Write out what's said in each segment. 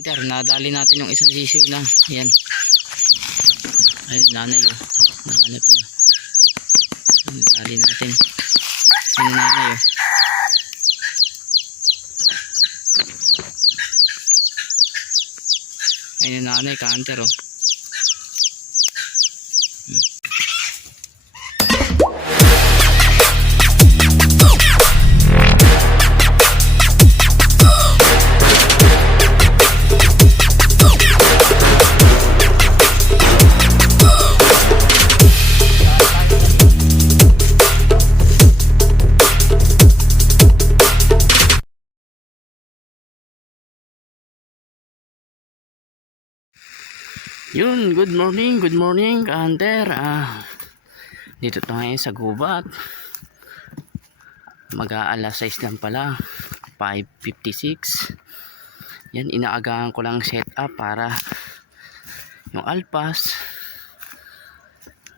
Hunter, nadali natin yung isang sisiw na. Yan. Ay, nanay oh. Nahanap niya. Nadali natin. Yan nanay oh. Ay, yung nanay, ka-hunter oh. Yun, good morning, good morning, ka-hunter. Ah, dito tayo sa gubat. Mag-aalas 6 lang pala. 5.56. Yan, inaagahan ko lang set up para yung alpas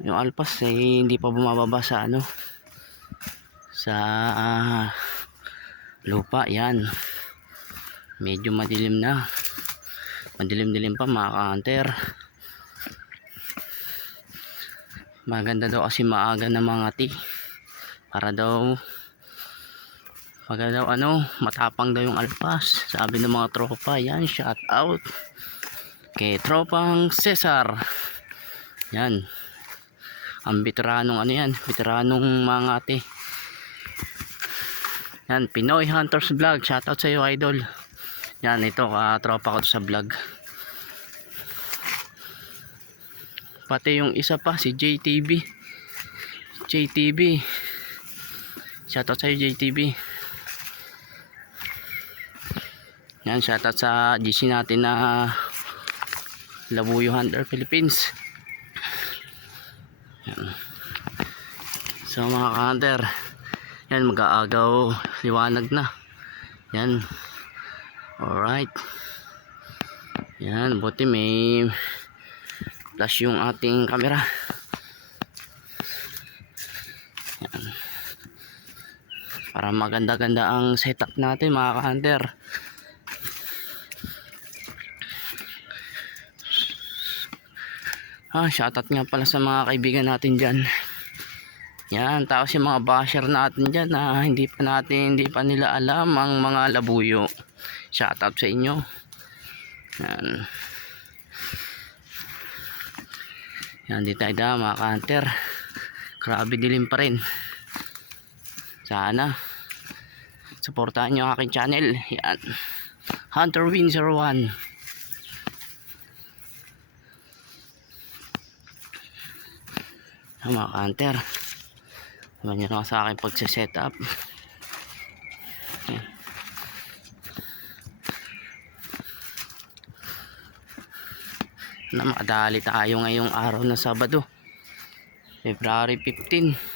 yung alpas eh hindi pa bumababa sa ano sa ah, lupa yan medyo madilim na madilim-dilim pa mga ka-hunter maganda daw kasi maaga na mga ti para daw Pagka daw ano, matapang daw yung alpas. Sabi ng mga tropa, yan, shout out. Kay tropang Cesar. Yan. Ang veteranong ano yan, veteranong mga ate. Yan, Pinoy Hunters Vlog. Shout out sa iyo, idol. Yan, ito, ka tropa ko sa vlog. Pati yung isa pa, si JTB. JTB. Shout out sa iyo, JTB. Yan, shoutout sa GC natin na Labuyo Hunter Philippines. Yan. So mga ka-hunter, yan mag-aagaw liwanag na. Yan. Alright. Yan, buti may flash yung ating camera. Yan. Para maganda-ganda ang setup natin mga ka-hunter. Ah, shoutout nga pala sa mga kaibigan natin dyan. Yan, tapos yung mga basher natin dyan na hindi pa natin, hindi pa nila alam ang mga labuyo. Shoutout sa inyo. Yan. Yan, di tayo da, mga ka-hunter. Grabe dilim pa rin. Sana. Supportahan nyo aking channel. Yan. Hunter Win 01. Ang mga hunter ganyan ako sa akin pagsa-set up na makadali tayo ngayong araw ng Sabado February 15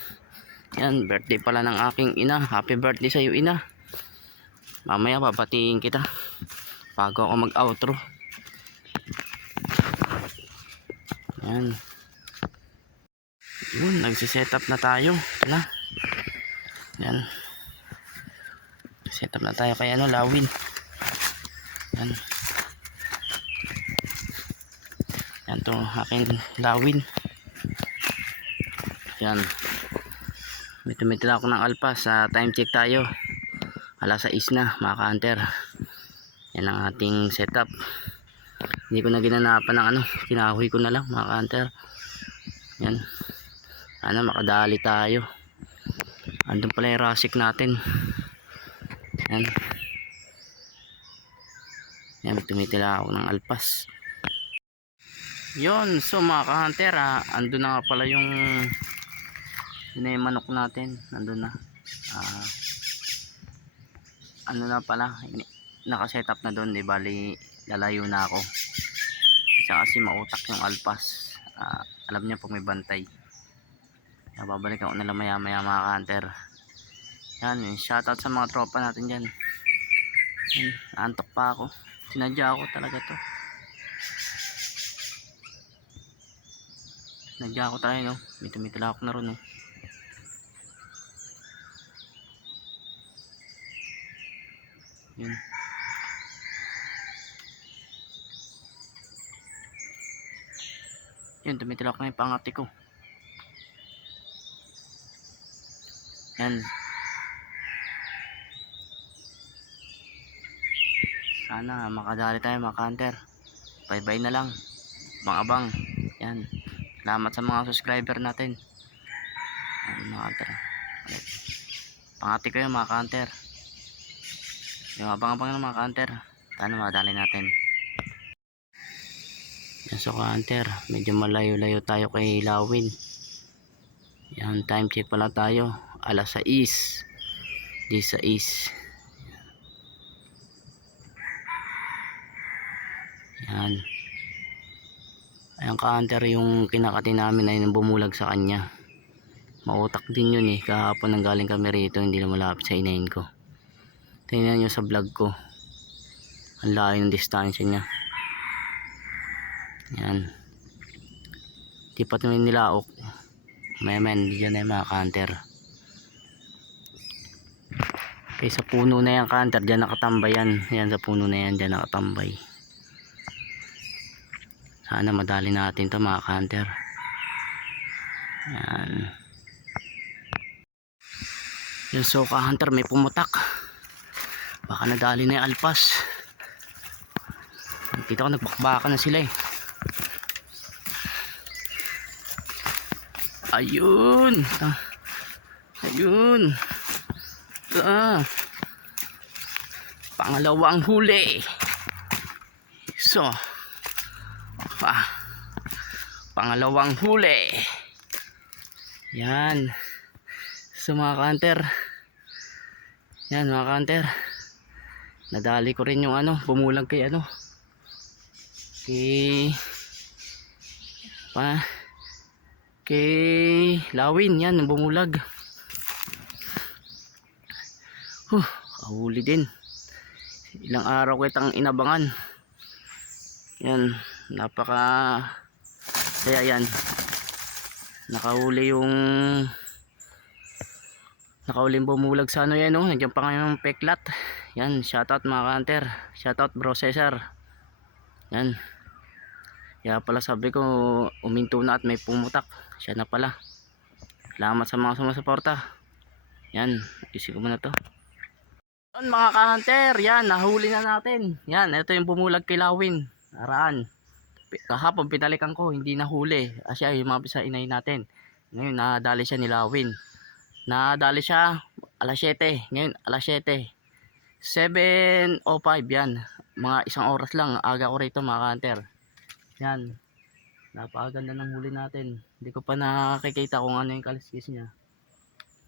yan birthday pala ng aking ina. Happy birthday sa iyo ina. Mamaya babatiin kita bago ako mag outro yan. Yun nagsiset up na tayo na yan. Set up na tayo kay ano lawin. Yan yan to aking lawin. Yan. Mitumiti ako ng alpas sa time check tayo. Alas 6 na mga ka-hunter. Yan ang ating setup. Hindi ko na ginanapan ng ano kinahoy ko na lang mga ka-hunter. Yan. Sana makadali tayo. Andun pala yung rasik natin. Yan. Yan tumitila ako ng alpas yon so mga ka-hunter ah, andun na nga pala yung yun manok natin. Andun na. Ah, ano na pala ini- nakasetup na doon di bali lalayo na ako. Siya kasi mautak yung alpas. Ah, alam niya pag may bantay. Babalik ako nila maya maya mga ka-hunter. Yan shoutout sa mga tropa natin dyan. Yan, antok pa ako. Sinadya ako talaga to Nagyako tayo no. May tumitilakok na ron no. Yun. Yun, tumitilakok na yung pangati ko. Yan. Sana makadali tayo mga hunter. Bye-bye na lang. Mga abang. Yan. Salamat sa mga subscriber natin. Yan, mga. Ulit. Pangati ko yung mga kanter. Yung abang-abang ng mga kanter. Sana madali natin. Yan so kanter. Medyo malayo-layo tayo kay Lawin. Yan, time check pala tayo. Alas 6. Di 6. Yan. Ayan ka-hunter yung kinakati namin ay bumulag sa kanya. Mautak din yun eh. Kahapon nang galing kami rito hindi na malapit sa inahin ko. Tingnan nyo sa vlog ko. Ang layo ng distansya niya. Yan. Di pa namin nilaok. Maya maya hindi dyan na yung mga ka-hunter. Okay, sa puno na yan ka-hunter. Dyan nakatambay yan. Yan sa puno na yan. Dyan nakatambay. Sana madali natin to mga hunter. Yan. Yung soka hunter may pumutak. Baka nadali na yung alpas. Kita ko nagbakbaka na sila eh. Ayun. Ayun. Ah. Pangalawang huli. So, pangalawang huli. Yan. So mga kanter. Yan mga kanter. Nadali ko rin yung ano, bumulag kay ano. Kay pa kay Lawin yan bumulag. Huh, kahuli din. Ilang araw kitang inabangan. Yan, napaka kaya yan. Nakahuli yung nakahuli yung bumulag sa ano yan oh. Nandiyan pa ngayon yung peklat. Yan, shoutout mga kanter. Shoutout bro Cesar. Yan. Kaya pala sabi ko uminto na at may pumutak. Siya na pala. Salamat sa mga sumusuporta. Yan, isip ko muna to. Yun mga ka-hunter, yan, nahuli na natin. Yan, ito yung bumulag kay Lawin. Naraan. Kahapon pinalikan ko, hindi nahuli. Asya yung mga sa inay natin. Ngayon, nadali siya ni Lawin. Nadali siya alas 7. Ngayon, alas 7. 7.05 yan. Mga isang oras lang. Aga ko rito mga ka-hunter. Yan. Napakaganda ng huli natin. Hindi ko pa nakikita kung ano yung kaliskis niya.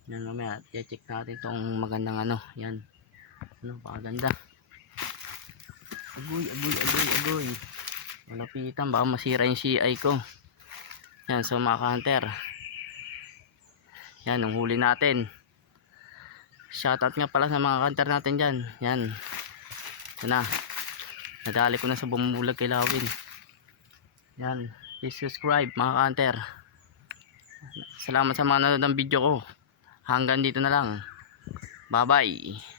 Yan mamaya, check natin tong magandang ano. Yan. Ano, pakaganda. Agoy, agoy, agoy, agoy. Malapitan, baka masira yung CI ko. Yan, so mga hunter. Yan, ang huli natin. Shoutout nga pala sa mga hunter natin dyan. Yan. Yan na. Nadali ko na sa bumubulag kay Lawin. Yan. Please subscribe mga hunter. Salamat sa mga nanonood ng video ko. Hanggang dito na lang. Bye bye.